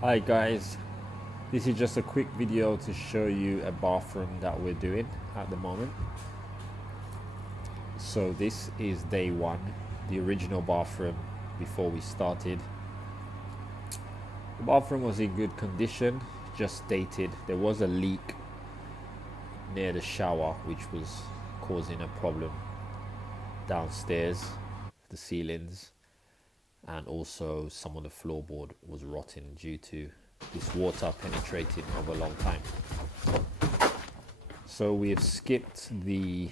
Hi guys, this is just a quick video to show you a bathroom that we're doing at the moment. So this is day one, the original bathroom before we started. The bathroom was in good condition, just dated. There was a leak near the shower which was causing a problem downstairs, the ceilings, and also some of the floorboard was rotten due to this water penetrating over a long time. So we have skipped the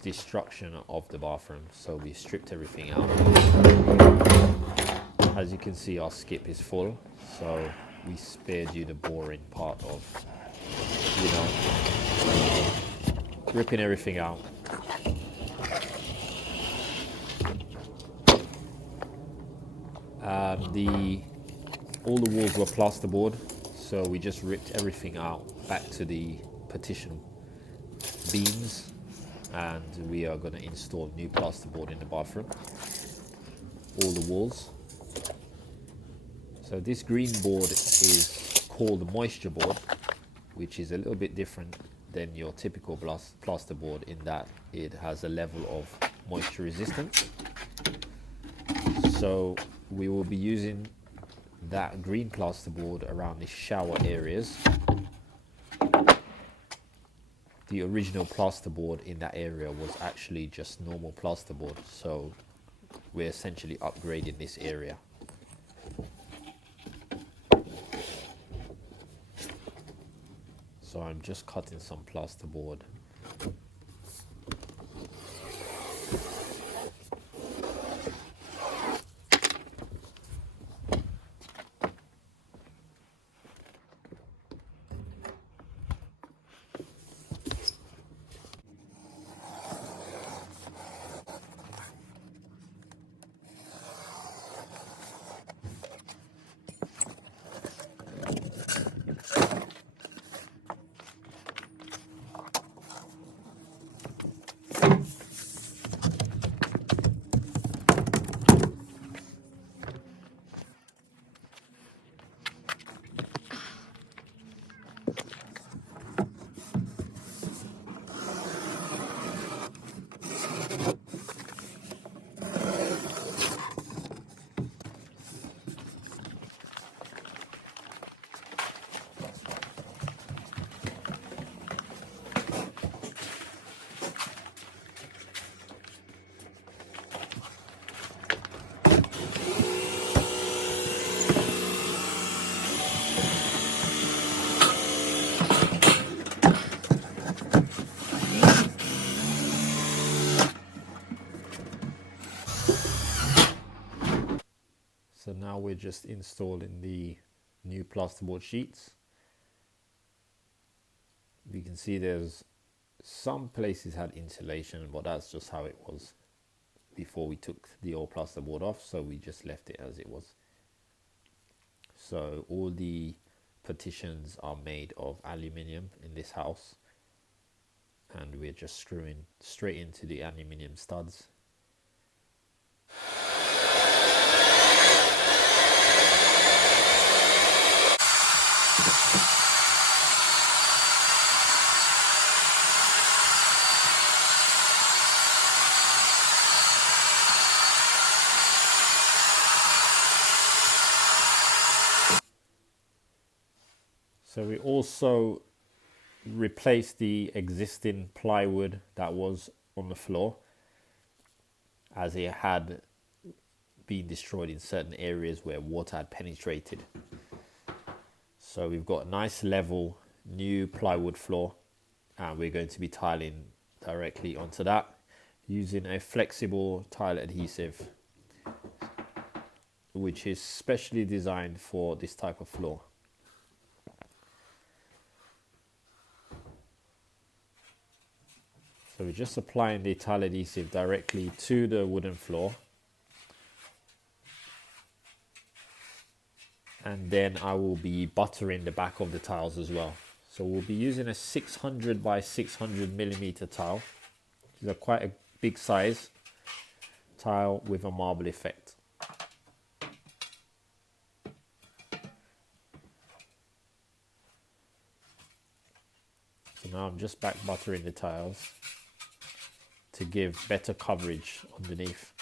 destruction of the bathroom, so we stripped everything out. As you can see, our skip is full, so we spared you the boring part of, ripping everything out. All the walls were plasterboard, so we just ripped everything out back to the partition beams, and we are going to install new plasterboard in the bathroom, all the walls. So this green board is called the moisture board, which is a little bit different than your typical plasterboard in that it has a level of moisture resistance. So we will be using that green plasterboard around the shower areas. The original plasterboard in that area was actually just normal plasterboard, so we're essentially upgrading this area. So I'm just cutting some plasterboard. So now we're just installing the new plasterboard sheets. You can see there's some places had insulation, but that's just how it was before we took the old plasterboard off, so we just left it as it was. So all the partitions are made of aluminium in this house, and we're just screwing straight into the aluminium studs. So we also replaced the existing plywood that was on the floor, as it had been destroyed in certain areas where water had penetrated. So we've got a nice level new plywood floor, and we're going to be tiling directly onto that using a flexible tile adhesive, which is specially designed for this type of floor. So we're just applying the tile adhesive directly to the wooden floor, and then I will be buttering the back of the tiles as well. So we'll be using a 600 by 600 millimeter tile. These are quite a big size, tile with a marble effect. So now I'm just back buttering the tiles to give better coverage underneath.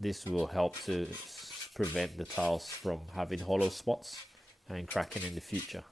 This will help to prevent the tiles from having hollow spots and cracking in the future.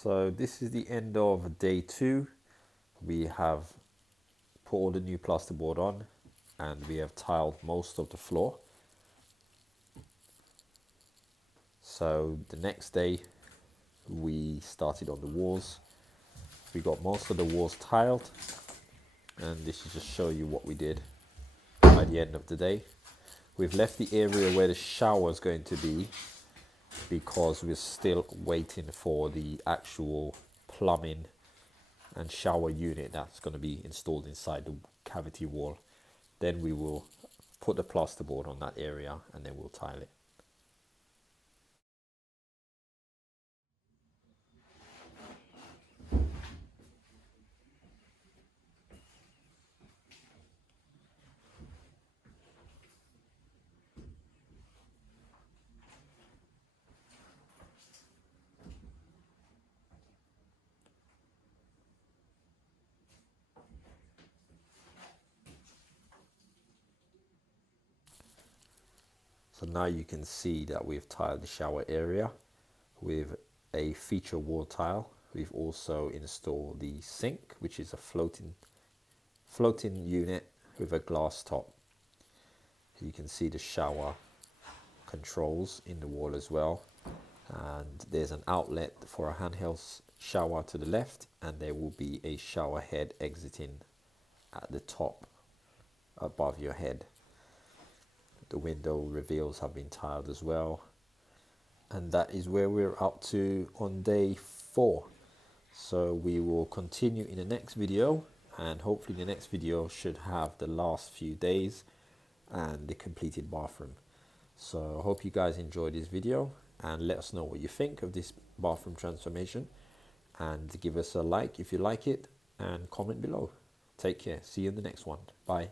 So this is the end of day 2. We have put all the new plasterboard on and we have tiled most of the floor. So the next day we started on the walls. We got most of the walls tiled, and this is just show you what we did by the end of the day. We've left the area where the shower is going to be because we're still waiting for the actual plumbing and shower unit that's going to be installed inside the cavity wall. Then we will put the plasterboard on that area and then we'll tile it. So now you can see that we've tiled the shower area with a feature wall tile. We've also installed the sink, which is a floating unit with a glass top. You can see the shower controls in the wall as well, and there's an outlet for a handheld shower to the left, and there will be a shower head exiting at the top above your head. The window reveals have been tiled as well, and that is where we're up to on day 4. So we will continue in the next video, and hopefully the next video should have the last few days and the completed bathroom. So I hope you guys enjoyed this video, and let us know what you think of this bathroom transformation, and give us a like if you like it, and comment below. Take care. See you in the next one. Bye.